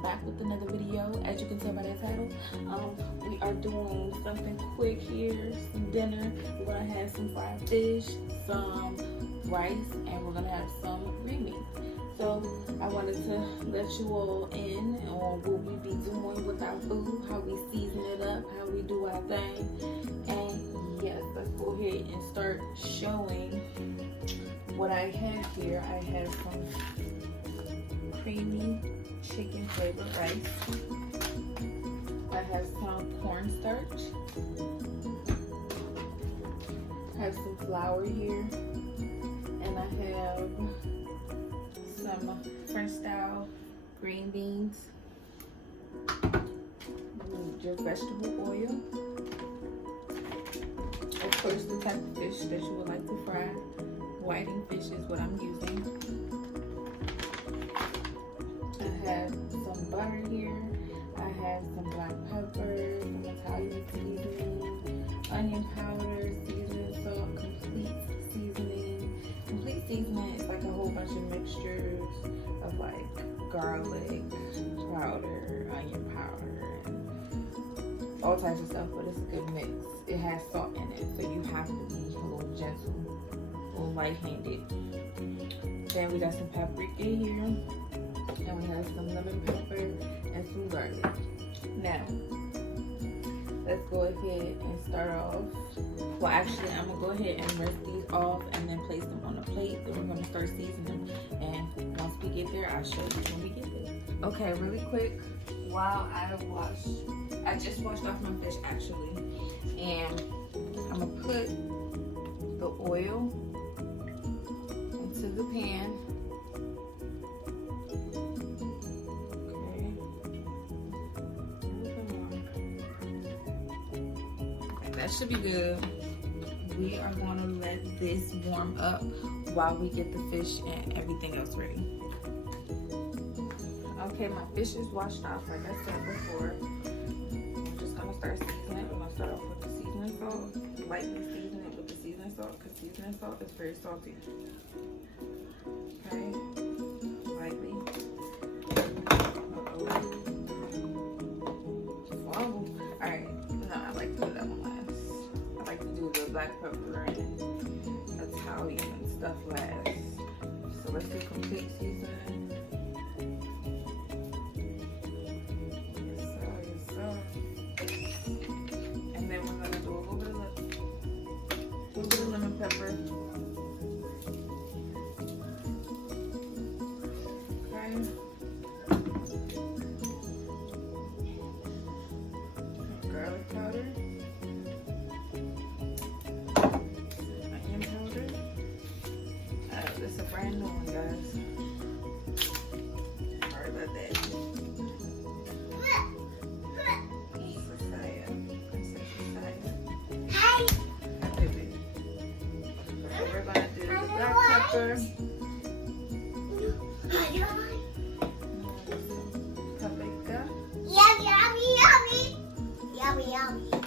back with another video. As you can tell by the title, we are doing something quick here, some dinner. We're gonna have some fried fish, some rice, and we're gonna have some green beans. So I wanted to let you all in on what we be doing with our food, how we season it up, how we do our thing. And yes, let's go ahead and start showing what I have here. I have some creamy chicken flavored rice. I have some cornstarch. I have some flour here. And I have some French style green beans. Just vegetable oil. Of course, the type of fish that you would like to fry. Whiting fish is what I'm using. I have some butter here. I have some black pepper, some Italian seasoning, onion powder, seasoning salt, complete seasoning. Complete seasoning is like a whole bunch of mixtures of like garlic powder, onion powder, and all types of stuff, but it's a good mix. It has salt in it, so you have to be a little gentle, a little light-handed. Then we got some paprika here, and we have some lemon pepper and some garlic. Now, let's go ahead and start off. Well, actually, I'm gonna go ahead and rinse these off and then place them on a plate. Then we're gonna start seasoning them. And once we get there, I'll show you when we get there. Okay, really quick, while I just washed off my fish actually. And I'm gonna put the oil into the pan. That should be good. We are going to let this warm up while we get the fish and everything else ready. Okay, my fish is washed off like I said before. I'm just going to start seasoning. We're going to start off with the seasoning salt. Lightly season it with the seasoning salt because seasoning salt is very salty. Okay, lightly. Whoa. Alright, no, I like to do that one last. I like to do the black pepper and Italian and stuff last. So let's do complete seasoning. Yes sir. And then we're gonna do a little bit of lemon pepper. Okay. Garlic powder. It's a brand new one, guys. Sorry about that. Princess Asiyah. Hi, baby. So we're gonna do the black pepper. Paprika. Yummy, yummy, yummy. Yummy, yummy. And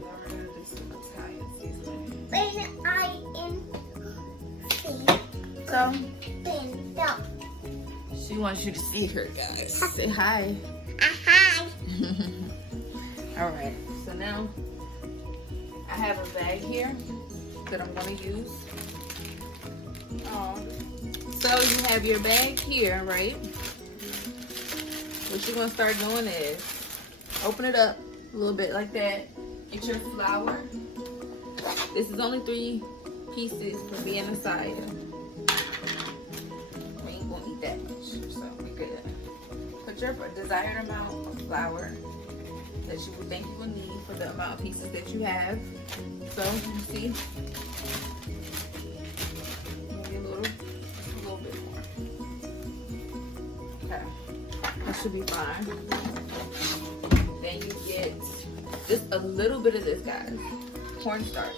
we're gonna do some Italian seasoning. When I am So, stop. she wants you to see her, guys. Say hi. Hi. All right. So now I have a bag here that I'm going to use. So you have your bag here, right? What you're going to start doing is open it up a little bit like that. Get your flour. This is only 3 pieces for being a side. We ain't gonna eat that much, so we're good. Put your desired amount of flour that you would think you will need for the amount of pieces that you have. So you see, maybe a little bit more. Okay, that should be fine. Then you get just a little bit of this, guys. Cornstarch,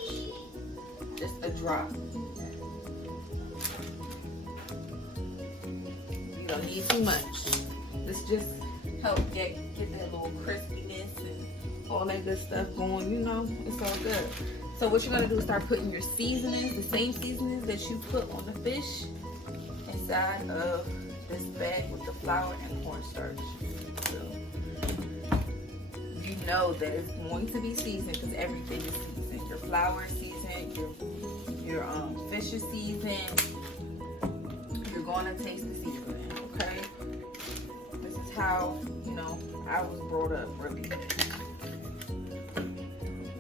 just a drop. You don't need too much. This just help get that little crispiness and all that good stuff going. You know, it's all good. So what you're gonna do is start putting your seasonings, the same seasonings that you put on the fish, inside of this bag with the flour and cornstarch. So you know that it's going to be seasoned because everything is seasoned. Your flour is seasoned, your fish is seasoned. You're going to taste the seasoning, okay? This is how, you know, I was brought up, really.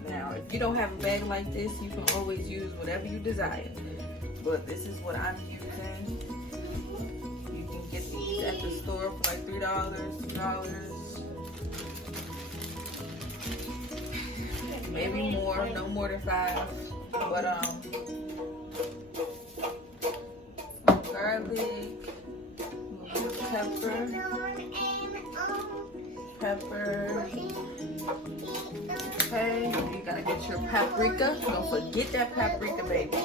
Now, if you don't have a bag like this, you can always use whatever you desire. But this is what I'm using. You can get these at the store for like $3, $2. Maybe more, no more than 5. But garlic, pepper. Okay, you gotta get your paprika. Don't forget that paprika, baby.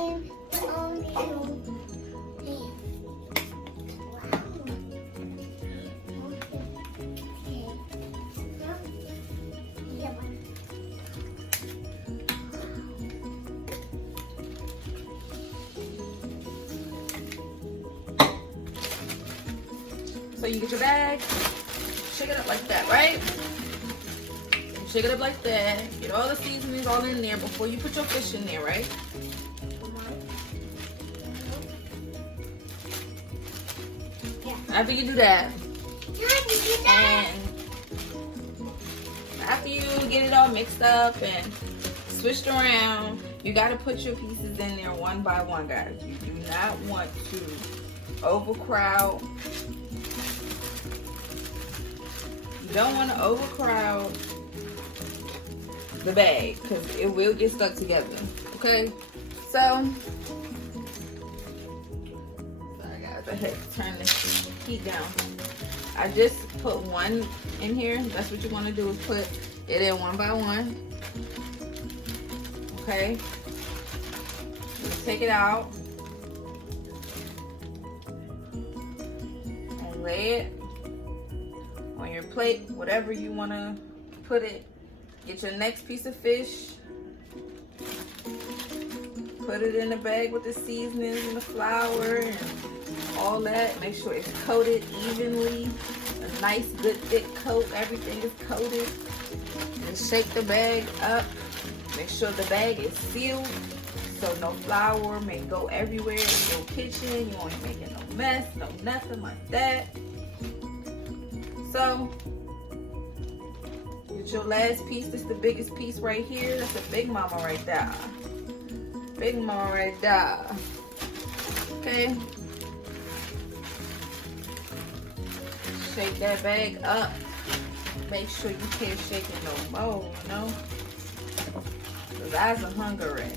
So you get your bag, shake it up like that, right? Shake it up like that. Get all the seasonings all in there before you put your fish in there, right? After you do that, and after you get it all mixed up and switched around, you got to put your pieces in there one by one, guys. You do not want to overcrowd. You don't want to overcrowd the bag because it will get stuck together. Okay, so sorry guys, I had to turn the heat down. I just put one in here. That's what you want to do, is put it in one by one. Okay, just take it out and lay it on your plate, whatever you want to put it. Get your next piece of fish, put it in the bag with the seasonings and the flour and all that. Make sure it's coated evenly, a nice good thick coat. Everything is coated. And shake the bag up. Make sure the bag is sealed so no flour may go everywhere in your kitchen. You won't make no mess, no nothing like that. So get your last piece. This is the biggest piece right here. That's a big mama right there. Big mama right there. Okay. Shake that bag up. Make sure you can't shake it no more, you know? Because I am hungry.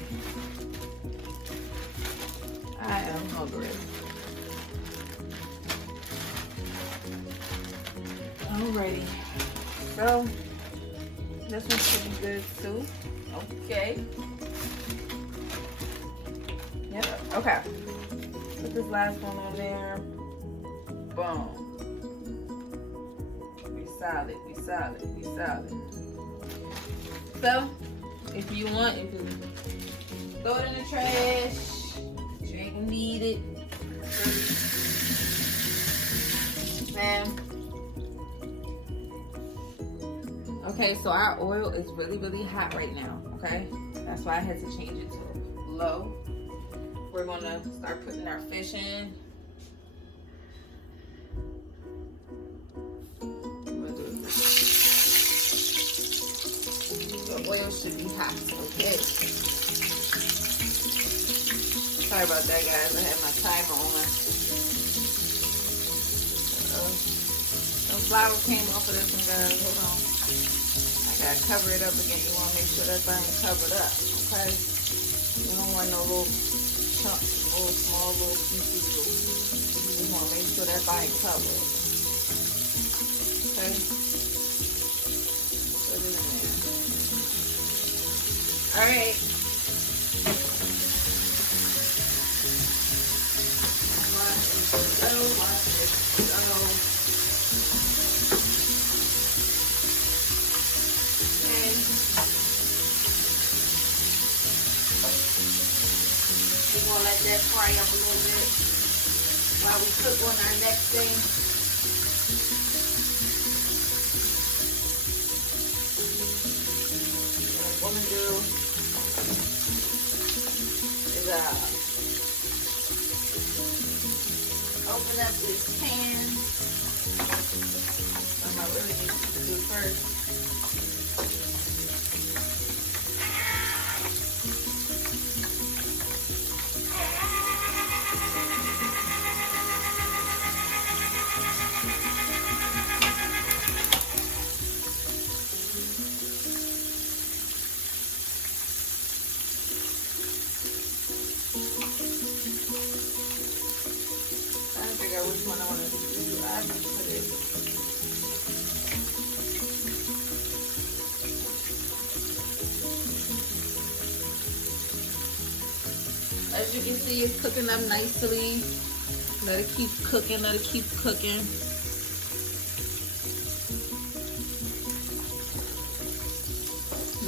I am hungry. Alrighty. So, this one should be good too. Okay. Yep. Okay. Put this last one on there. Boom. Be solid. Be solid. Be solid. So, if you want, you can throw it in the trash. You ain't gonna need it. And okay, so our oil is really, really hot right now, okay? That's why I had to change it to low. We're gonna start putting our fish in. The oil should be hot, okay? Sorry about that, guys. I had my timer on. Some flour came off of this one, guys. Hold on. Gotta cover it up again. You want to make sure that thing is covered up, okay? You don't want no little chunks, small little pieces. You just want to make sure that thing is covered. Okay? Put it in there. Alright. We're gonna let that fry up a little bit. while we cook on our next thing. What I'm gonna do is open up this pan. Something I really need to do first. Which one I want to do. I just put it. As you can see, it's cooking up nicely. Let it keep cooking. Let it keep cooking.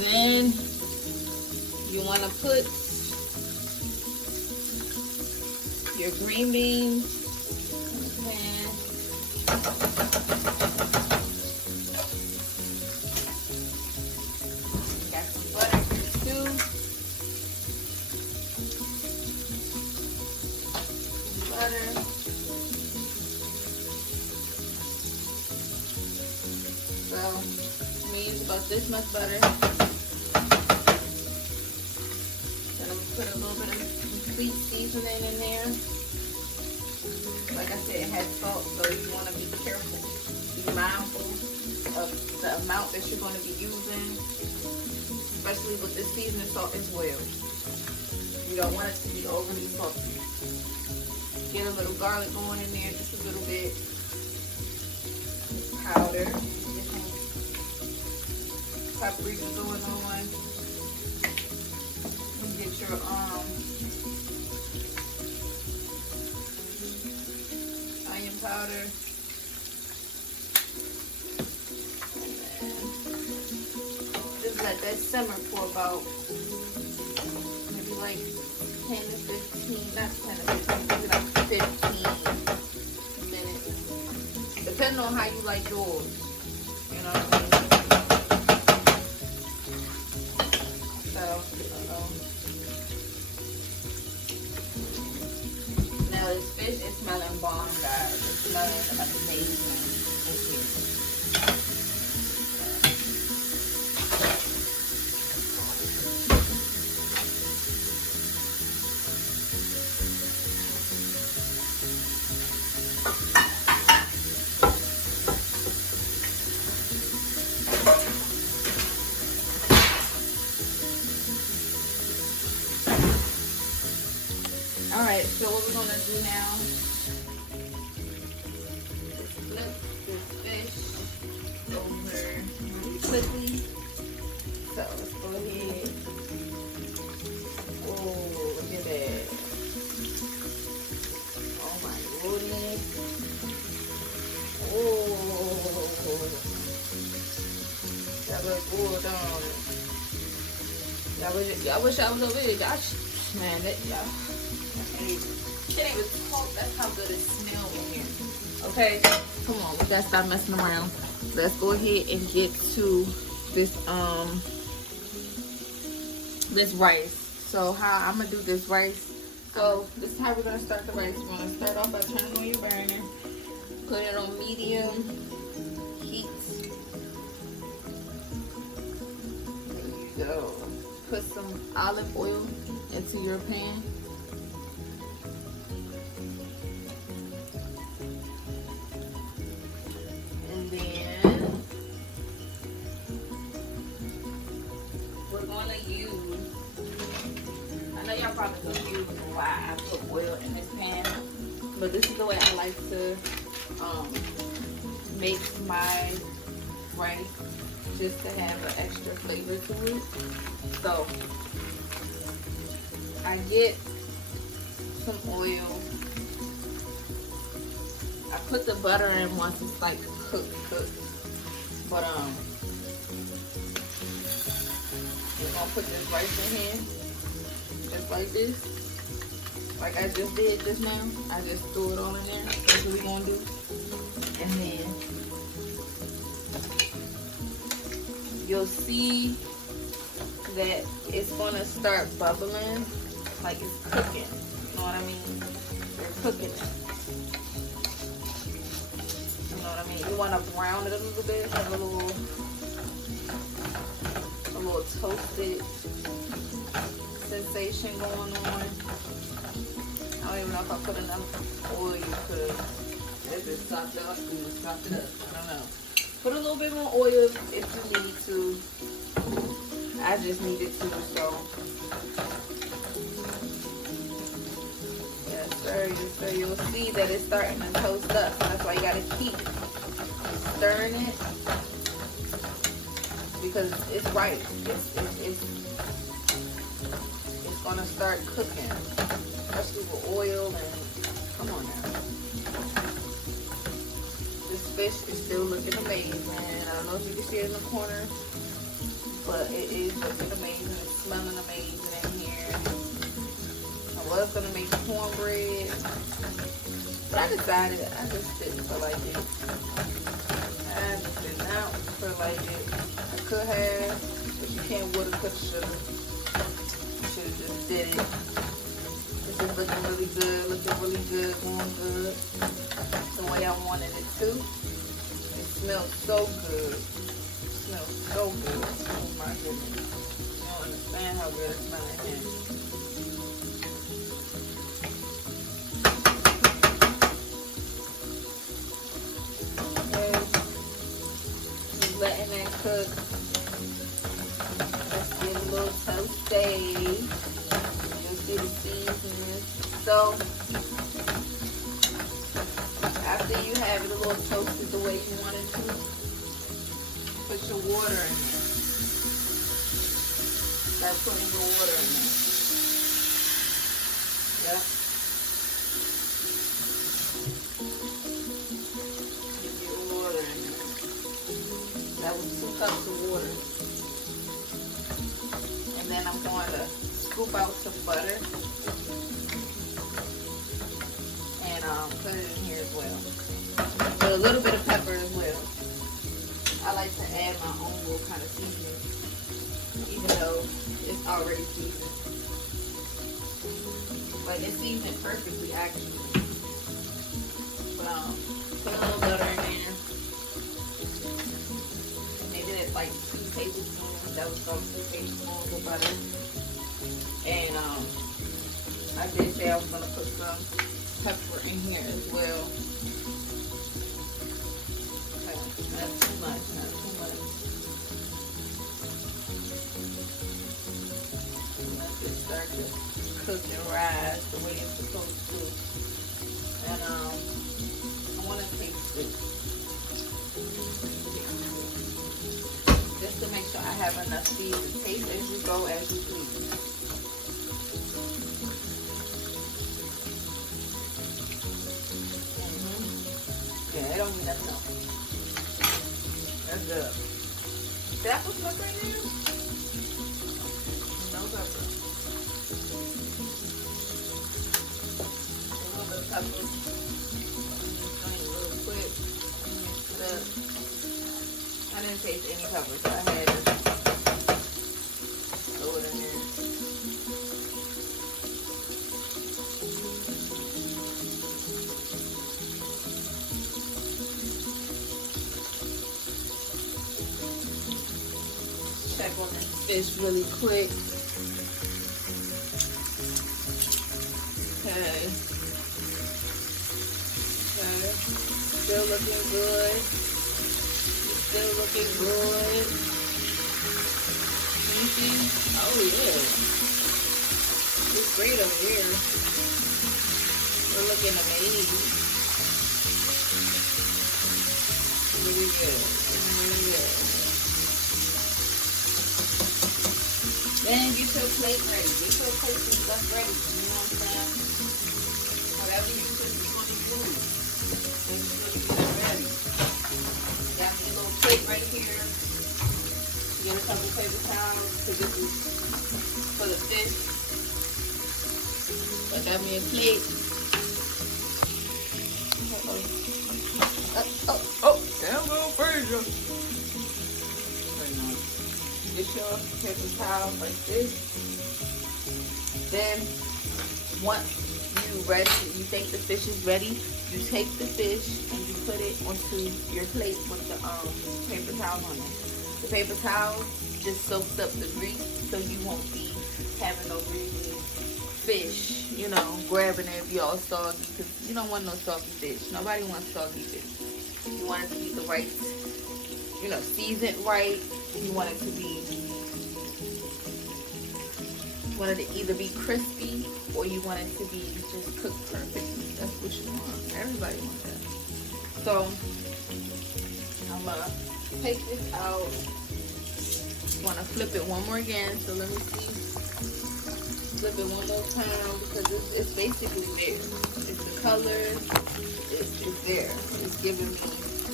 Then you want to put your green beans. Got some butter here too. Butter. So I'm gonna use about this much butter. Then I'm gonna put a little bit of sweet seasoning in there. Like I said, it has salt, so you want to be careful. Be mindful of the amount that you're going to be using, especially with this seasoning salt as well. You don't want it to be overly salty. Get a little garlic going in there, just a little bit. Powder. Get some paprika going on. And get your onion powder. Just let that simmer for about maybe like 10 to 15, not 10 to 15, maybe like 15 minutes. Depending on how you like yours. You know what I mean? Now this fish is smelling bomb, guys. It's smelling amazing. Alright, so what we're gonna do now is flip this fish over really quickly. So let's go ahead. Oh, look at that. Oh my goodness. Oh, that looks good, don't it? Y'all wish I was over here. Y'all, man, that y'all. Can't even talk. That's how good it smells in here. Okay, come on, we gotta stop messing around. Let's go ahead and get to this this rice. So how I'm gonna do this rice. So this is how we're gonna start the rice. We're gonna start off by turning on your burner, put it on medium heat. There you go. Put some olive oil into your pan. And then we're going to use, I know y'all probably confused why I put oil in this pan, but this is the way I like to make my rice, just to have an extra flavor to it. So I get some oil. I put the butter in once it's like cooked. But we're gonna put this rice in here, just like this. like I just did just now. I just threw it all in there. That's what we're gonna do. And then you'll see that it's gonna start bubbling, like it's cooking. You know what I mean? They're cooking it. You know what I mean? You wanna brown it a little bit, have a little toasted sensation going on. I don't even know if I put enough oil because it just stopped up. I don't know. Put a little bit more oil if you need to. I just needed to, so yes sir, yes sir. You'll see that it's starting to toast up. So that's why you gotta keep stirring it because it's right. It's gonna start cooking, especially with oil and come on now. This fish is still looking amazing. I don't know if you can see it in the corner, but it is looking amazing. It's smelling amazing in here. I was gonna make cornbread, but I decided I just didn't feel like it. I did not feel like it. I could have, but you can't, woulda, coulda, shoulda. Should have just did it. It's just looking really good, going good, the way I wanted it to. It smells so good. It smells so good. Oh my goodness. You don't understand how good it smells in here. Okay. Just letting that cook. Let's get a little toasty. See the seasoning. So after you have it a little toasted the way you want it to, put your water in there. Start putting your water in there. Yep. Get your water in there. That was 2 cups of water. And then I'm going to scoop out some butter and put it in here as well. With a little bit of pepper as well. I like to add my own little kind of seasoning, even though it's already seasoned. But it's seasoned perfectly actually. But put a little butter in there. Maybe that's like 2 tablespoons. That was about 2 tablespoons of butter. And I did say I was gonna put some pepper in here as well. Okay, not too much, not too much. Let it start to cook and rise the way it's supposed to. And I want to taste it. Just to make sure I have enough seasoning. Taste as you go, as you please. Yeah, it don't mean nothing else. That's good. Did I put pepper in there? No pepper. A little bit of pepper. I'm just going real quick. Mix it up. I didn't taste any pepper, so I had to throw it in there. Check on this fish really quick. Okay. Okay. Still looking good. Still looking good. Oh yeah. It's great over here. We're looking amazing. Really good. Really good. Then get your plate ready. Get your plate and stuff ready. You know what I'm saying? Whatever you put, you're going to use. Make sure you get it ready. Got me a little plate right here. Get a couple paper towels because this is for the fish. I got me a plate. Oh, down go Persia. Get your paper towel like this. Then, once you think the fish is ready, you take the fish and you put it onto your plate with the paper towel on it. The paper towel just soaks up the grease, so you won't be having no greasy fish, you know, grabbing it if you're all soggy, because you don't want no soggy fish. Nobody wants soggy fish. You want it to be the right, you know, seasoned right. You want it to either be crispy or you want it to be just cooked perfectly. That's what you want. Everybody wants that. So I'm gonna take this out. Want to flip it one more again. So let me see. Flip it one more time because it's basically there. It's the color. It's there. It's giving me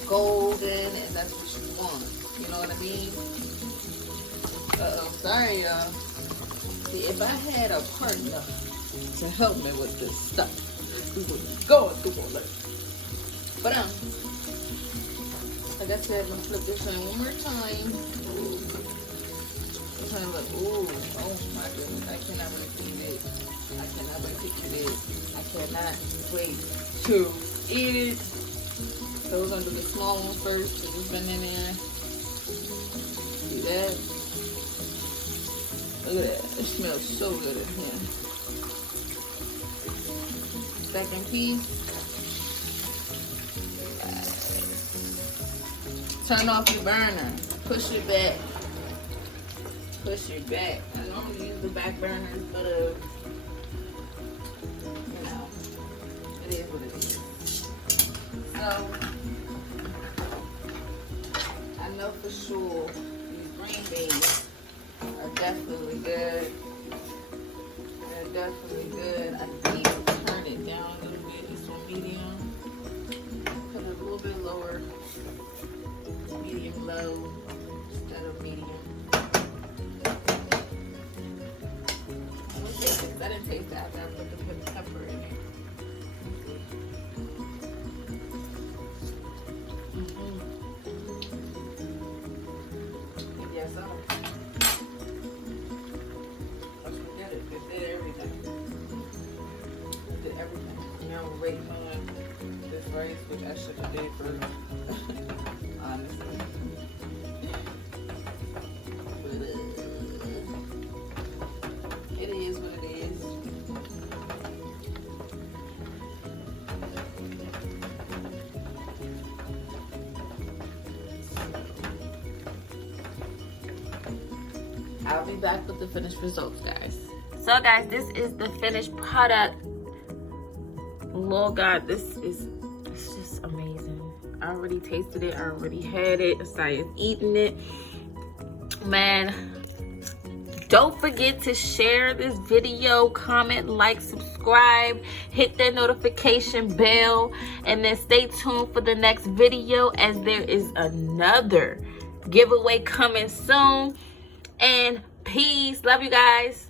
golden, and that's what you want. You know what I mean? Sorry, y'all. See, if I had a partner to help me with this stuff, we would be going through all that. But like I said, I'm gonna flip this in one more time. Kind of like, ooh, oh my goodness, I cannot wait to eat it. I cannot wait to eat it. I cannot wait to eat it. So we're gonna do the small one first, because it's been in there. See that? Look at that. It smells so good in here. Second piece. Right. Turn off your burner. Push it back. Push it back. I normally use the back burners, but you know, it is what it is. So I know for sure these green beans are definitely good. They're definitely good. I need to turn it down a little bit. It's on medium. Put it a little bit lower. Medium low instead of medium. I didn't taste that after I put the pepper in it. Yes, so. Let's forget it. It did everything. It did everything. Now we're waiting on this rice, which I should have did first. Honestly. It is what it is. I'll be back with the finished results, guys. So guys, this is the finished product. Lord God, it's just amazing. I already tasted it. I already had it. Asaya's eating it. Man, don't forget to share this video, comment, like, subscribe, hit that notification bell, and then stay tuned for the next video as there is another giveaway coming soon. And peace. Love you guys.